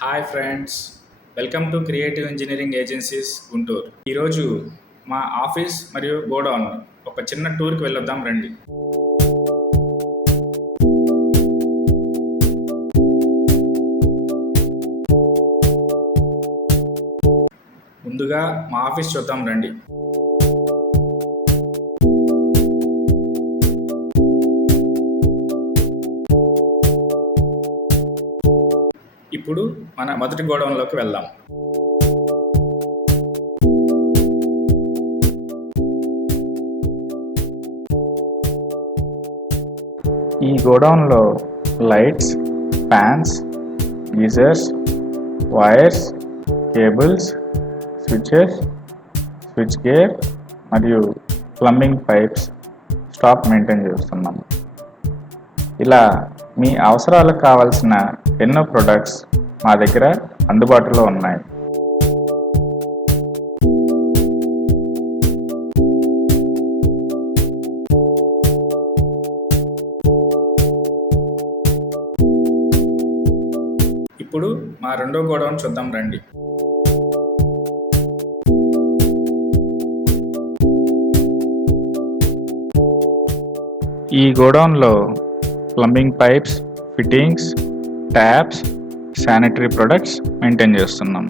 Hi friends, welcome to creative engineering agencies Guntur. ఈరోజు మా office మరియు గోడౌన్ ఒక చిన్న టూర్కి వెళ్ళొద్దాం రండి. ముందుగా మా ఆఫీస్ చూద్దాం రండి. ఇప్పుడు మన మొదటి గోడౌన్లోకి వెళ్దాం. ఈ గోడౌన్లో lights, fans, geysers, wires, cables, switches, switchgear మరియు ప్లంబింగ్ పైప్స్ స్టాక్ మెయింటైన్ చేస్తున్నాం. ఇలా మీ అవసరాలకు కావాల్సిన ఎన్నో ప్రొడక్ట్స్ మా దగ్గర అందుబాటులో ఉన్నాయి. ఇప్పుడు మా రెండో గోడౌన్ చూద్దాం రండి. ఈ గోడౌన్లో plumbing pipes, fittings, taps, sanitary products maintain చేస్తున్నాం.